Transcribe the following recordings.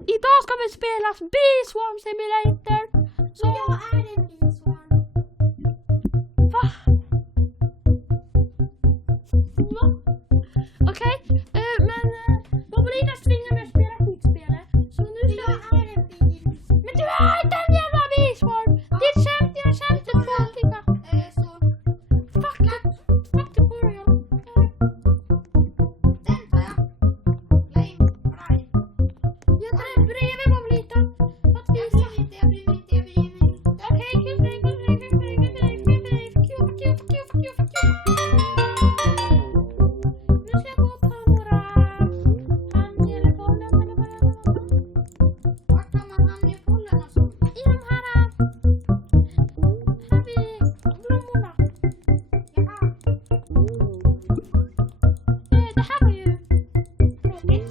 Idag ska vi spela Beeswarm Simulator. Så Jag är en beeswarm. Va? Okej, men Bobolitas tvingar mig att spela skitspelet. Så nu ska Jag är en beeswarm. Men du är inte en jävla Beeswarm! Det är dina kämpe tråkiga. Så Fuck the början. den tar jag. Blame pride. Jag tar den bredvid Bobolitas. För att visa. Jag bryr mig inte. Okej, kul. Nu ska jag gå på våra handtelefoner. Vart tar man handlepollen och så? I de här vid blommorna. Jaha. Det här var ju tråkigt.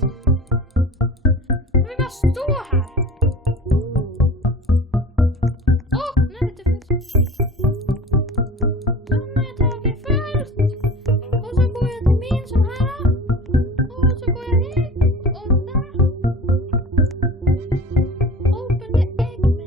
Jag vill bara stå här. Nej, det finns. Den har jag tagit först. Och så går jag till min sån här. Och så går jag hit. Och där. Open the egg menu.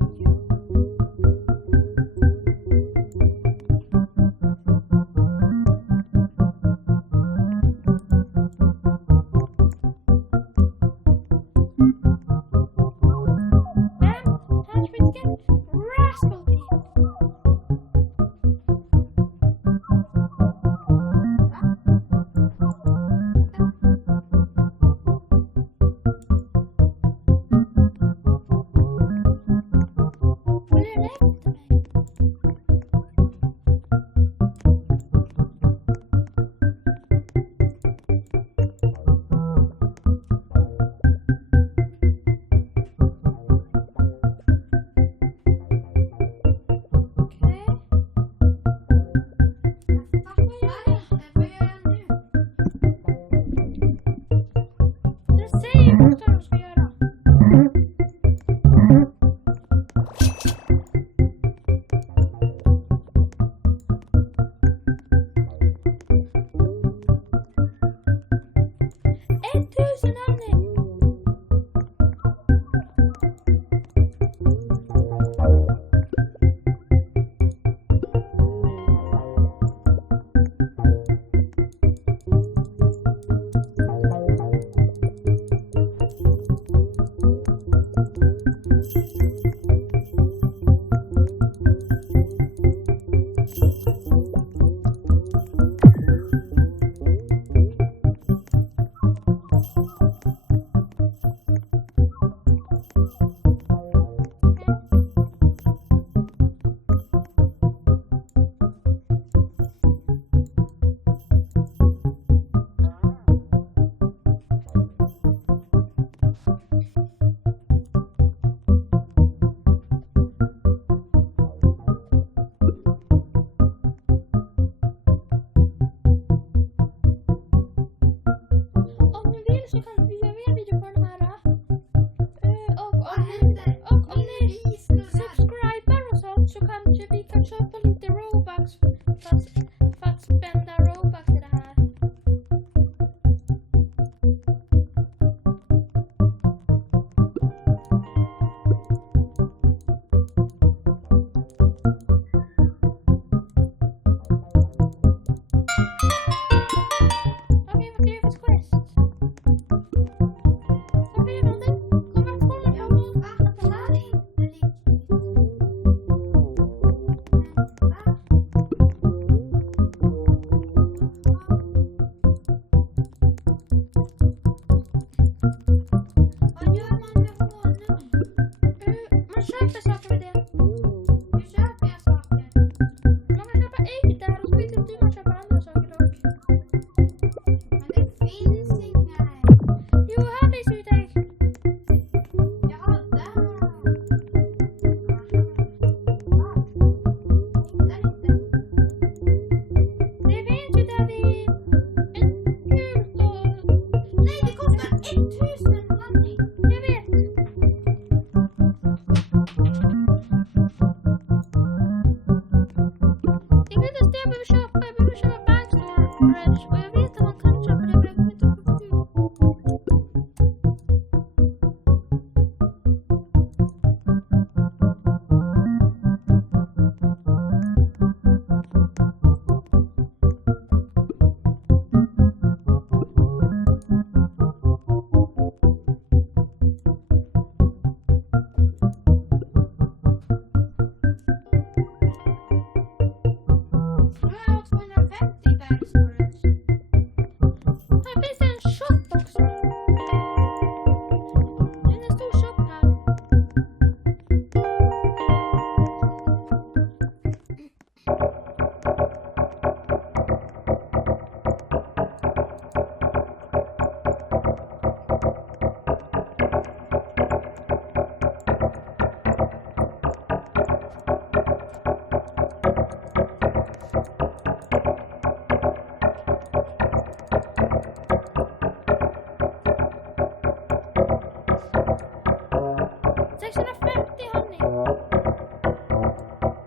650 har ni.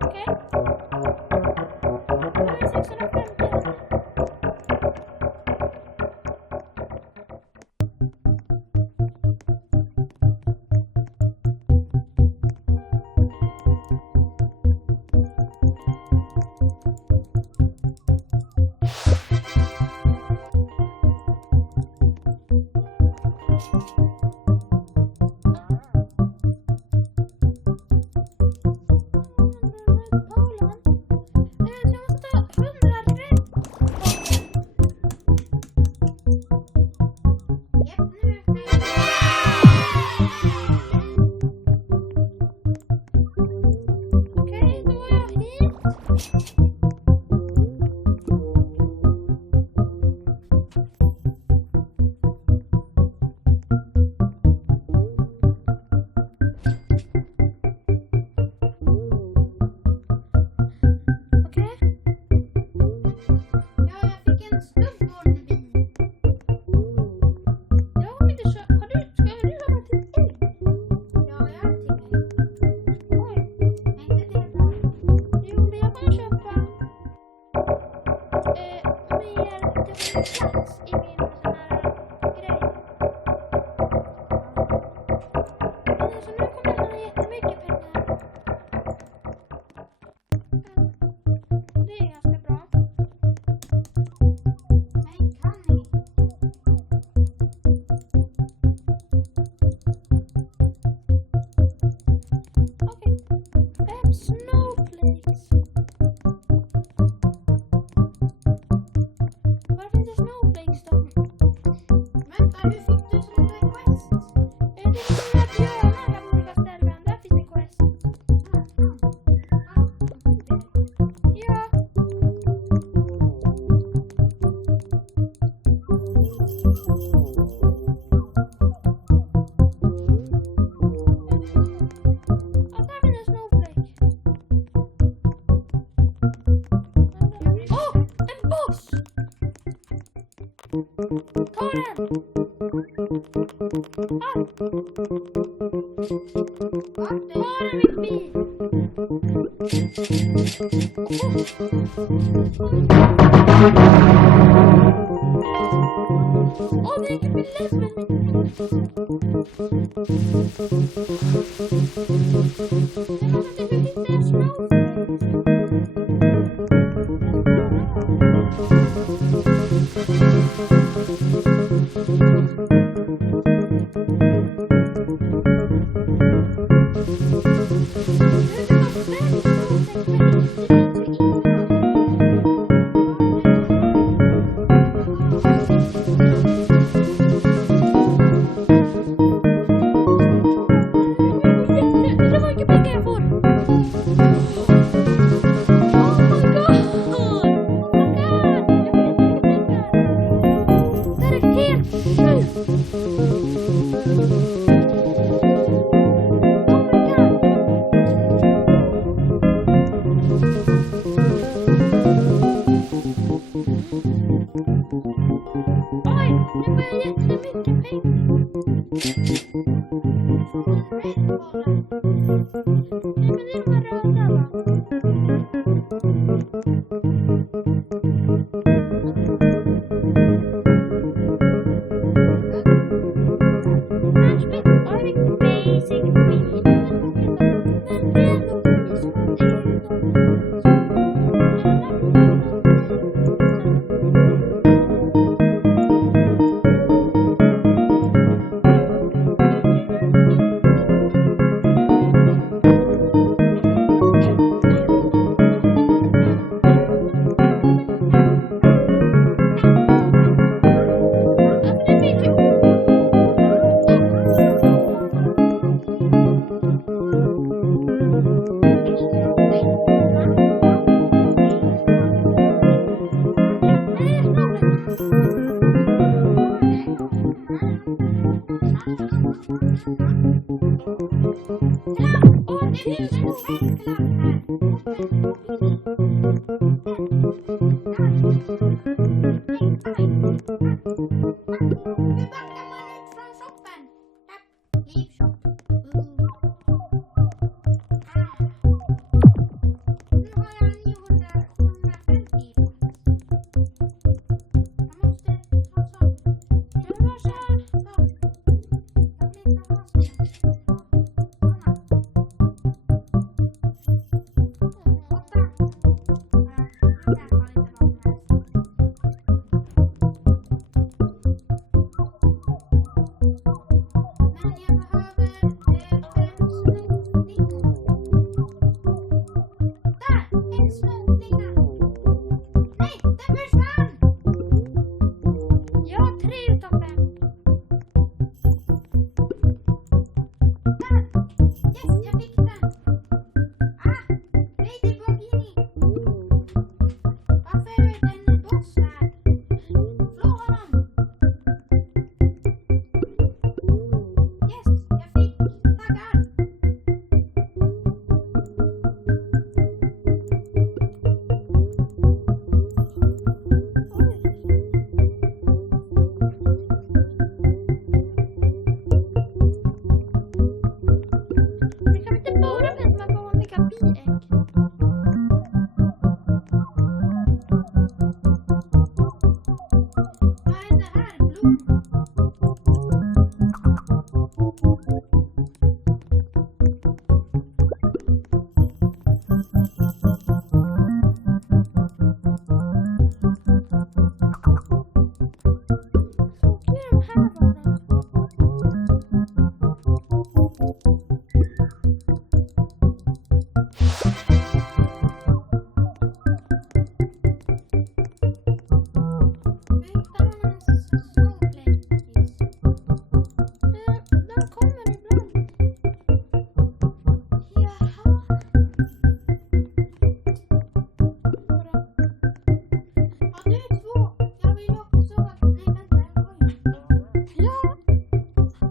Okej? Då har vi 650 har ni.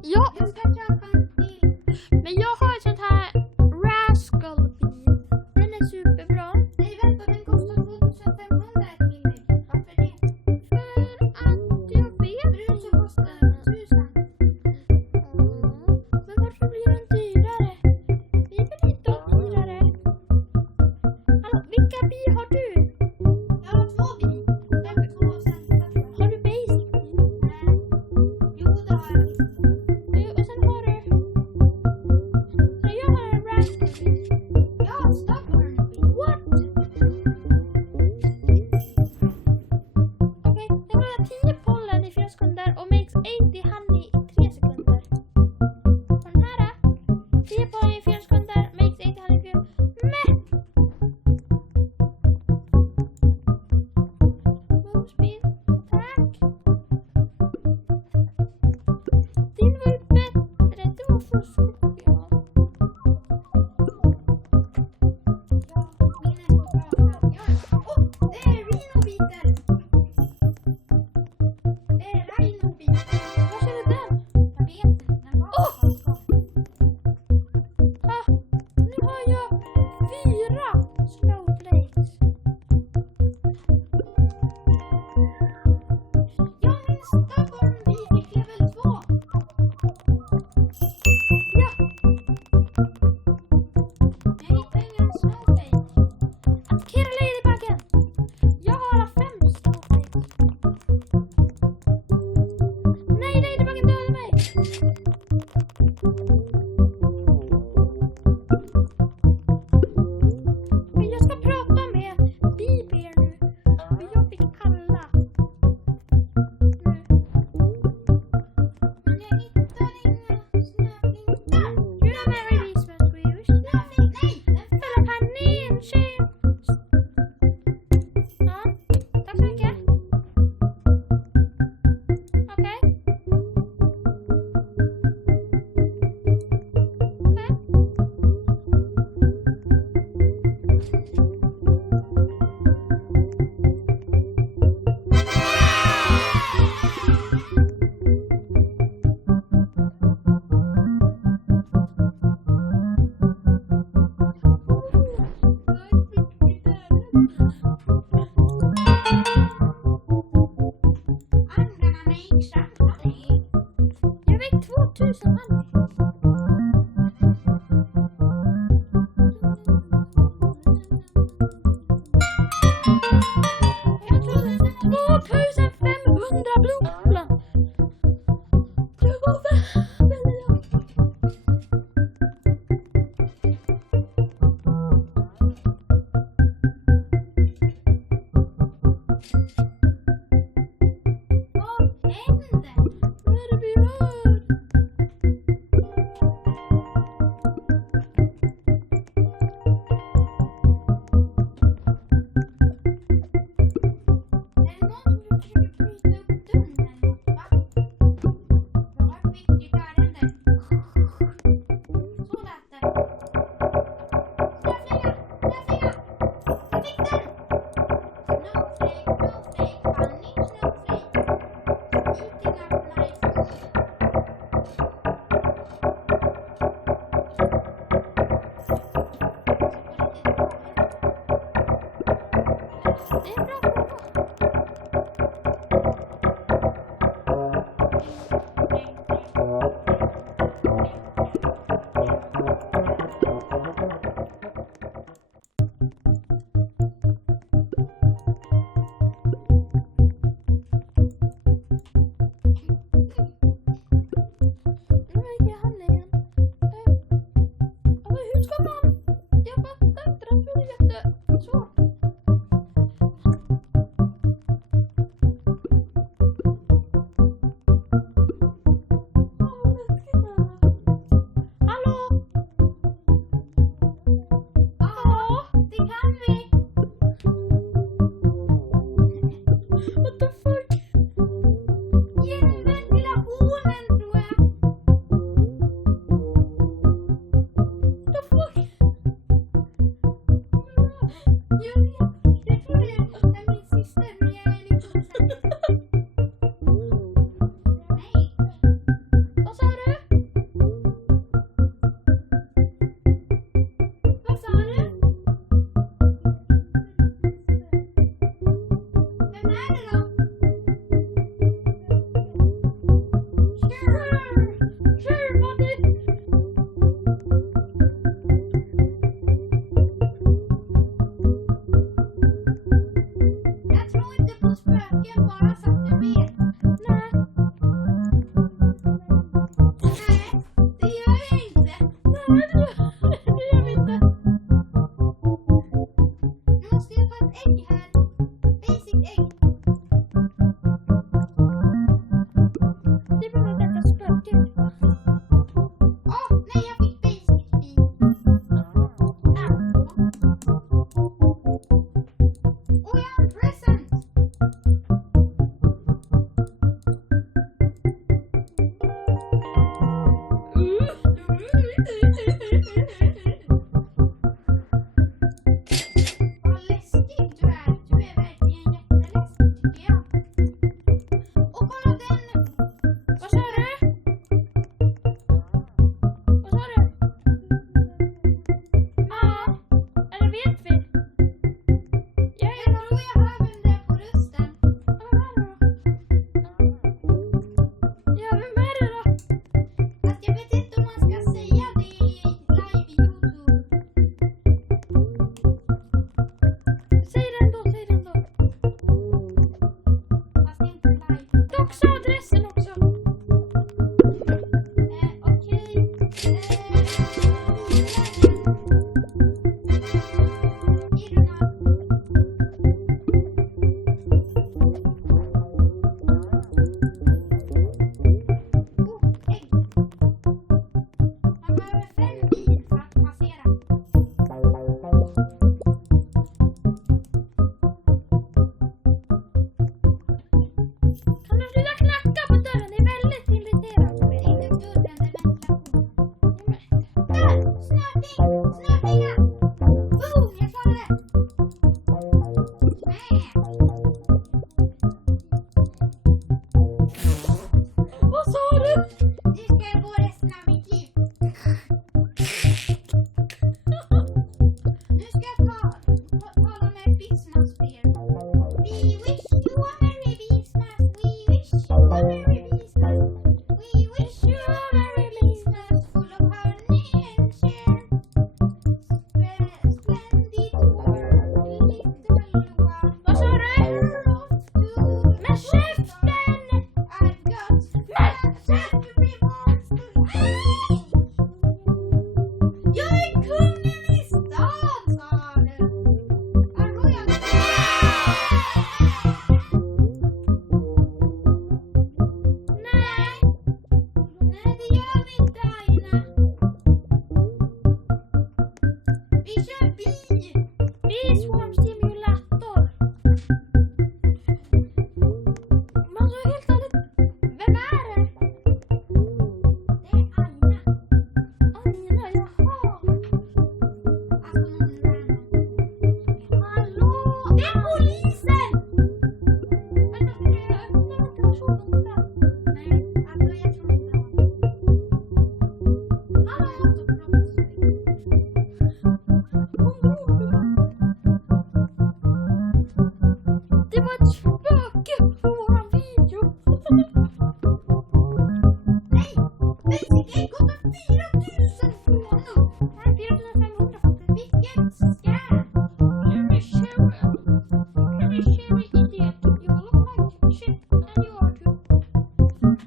Ja, Jag ska köpa en till. men jag har ett sånt här Rascal-bil. Den är superbra. Nej, vänta, den kostar 2500 ett tillägg. Varför det? För att jag vet. Bruset kostar 1000. Men varför blir den dyrare? Vi vill inte ha dyrare. Hallå, vilka bil har du? Jag har 2 bil. Jag har 2 centerpartier. Har du basic bil? Jo, det har jag. Och sen har du... Nej, jag har en Rascal-bil. Jag har stubborn bil. What? Okej, den har 10 pollen i 4 sekunder och makes 80 honey i 3 sekunder. Och den här 10 pollen i 4 sekunder, makes 80 honey i 4 sekunder. Move speed, tack. Din var ju bättre, det var fuskigt tycker jag. Det är Rhino-bitar. Det är Rhino-bitar. Var ser du den? Jag vet inte. Den var Nu har jag 4 snowflakes. Jag har min stubborn bil fick level 2. Ja, Jag hittar ingen snowflake. attackera ladybuggen. Jag har alla 5 snowflakes. Nej, ladybuggen dödade mig. Men jag ska prata med Bibi nu. Men jag fick alla. Men jag hittar inga snöflinkar. You know my releasement wish. Snöflink, nej! Den Fälla kanin, Ja, tack så mycket. Okej. Okej. I'm gonna make some honey. Jag fick 2000 honey. Jag trodde 2500 blodplan. Det var väldigt. Vad händer? Vad är det vi gör? Jag är kungen i stan, sa du. Hallå, jag Nej, Nej, det gör vi inte, Aina. Vi kör bil. det är swarm-simulator. Men så helt ärligt, vem är det? Det är Aina. Anina, jaha. Alltså någon random. Hallå! Det är polisen! Vänta, ska jag öppna motivationen? Nej, alltså jag tror inte det. Hallå, Det var ett spöke på våran video. nej, det kostar 4 000 kronor. Nej, 4500 faktiskt. Vilket scam! You're a cherry idiot. You look like shit and you are too.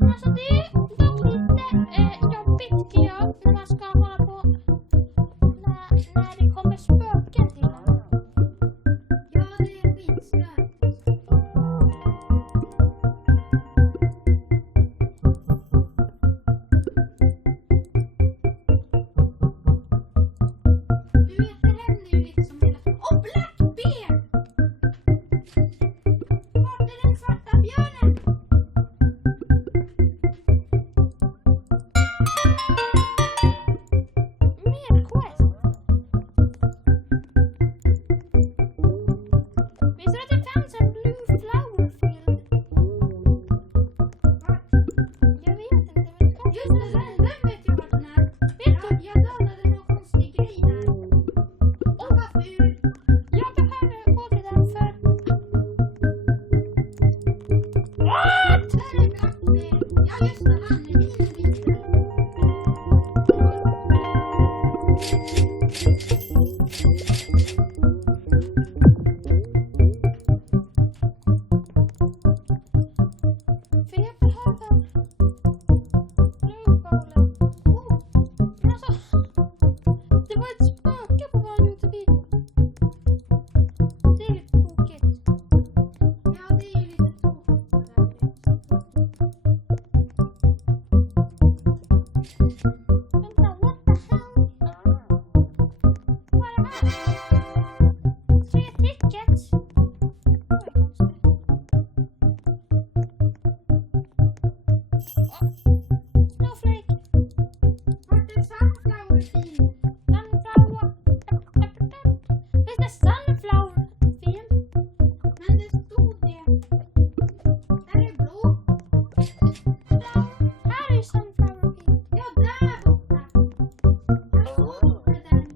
Alltså det är dock lite jobbigt tycker jag när man ska hålla på när det kommer spöken till en. Ja, det är skitstört. Du vet, det händer ju liksom hela... Åh, Black Bear! Vart är den svarta björnen? Mer quest. Visst är det fanns en blue flower field? Vart? Jag vet inte men det kanske Just det, den vet jag vart den är. Vet du? Jag dödade någon konstig grej där. Och vad ful. jag behöver gå till den för... What? Där är Black Bear. Ja, just det, han är liten. För jag behöver blue bowlen. Men alltså, det var ett spöke på vår Youtube-video. Det är lite tråkigt. Ja, det är ju lite tråkigt. Vänta, what the hell? Vad är det här? 3 tickets? Det var konstigt. Snowflake. Vart är Sunflower Field? Sunflower. Visst är sunflower field? Men det stod det. Där är blå. Här är sunflower field. Ja, där borta. Jag såg inte den.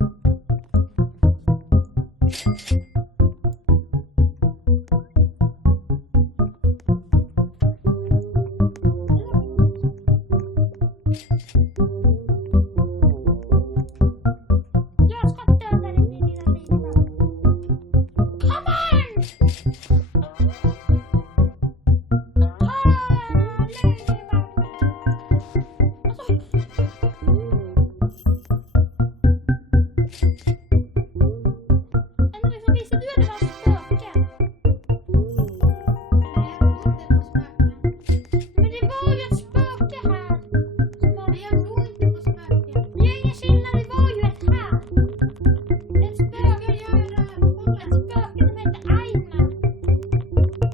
Jag ska döda dig min lilla lina. Come on! Alltså, visste du att det var spöken? Nej, jag tror inte på spöken. Men det var ju ett spöke här. Men jag tror inte på spöken. Det är ingen skillnad, det var ju ett här. Ett spöke, ett spöke som heter Aina.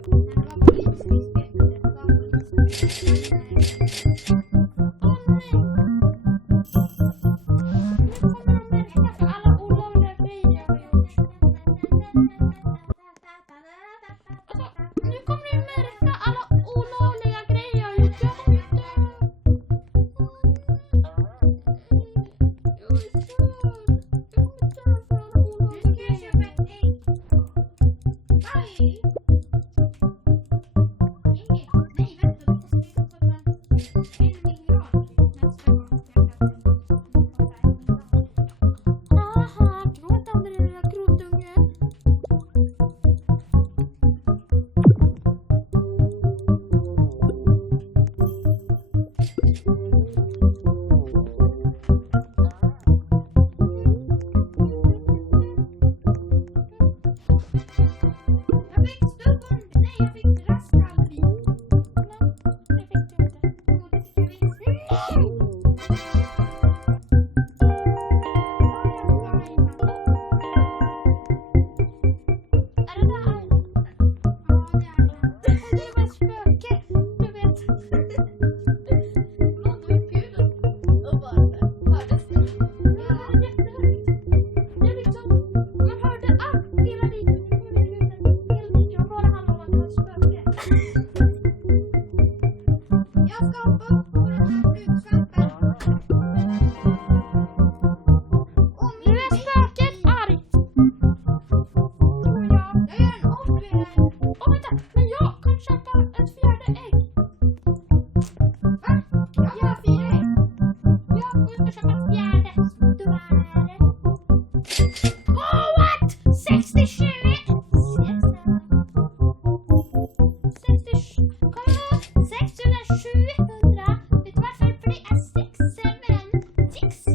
Men det var polisfisket. Det var polisfisket. Åh nej! Nu kommer de märka för alla olagliga grejer jag har gjort. Alltså, nu kommer de märka alla olagliga grejer jag har gjort. Jag kommer dö. Jag är död. Jag kommer dö för alla Nu olagliga ska jag grejer. köpa ett ägg. Aj! Inget. Nej, vänta. Vi ska kolla. 1 miljard. Nästa gång ska jag köpa Aha, gråt aldrig lilla gråtungen. gå ut och köpa ett fjärde. Oh what? 60, 20. 60, kom ihåg. 600, 700. Vet du varför? För det är 6, 7, 6.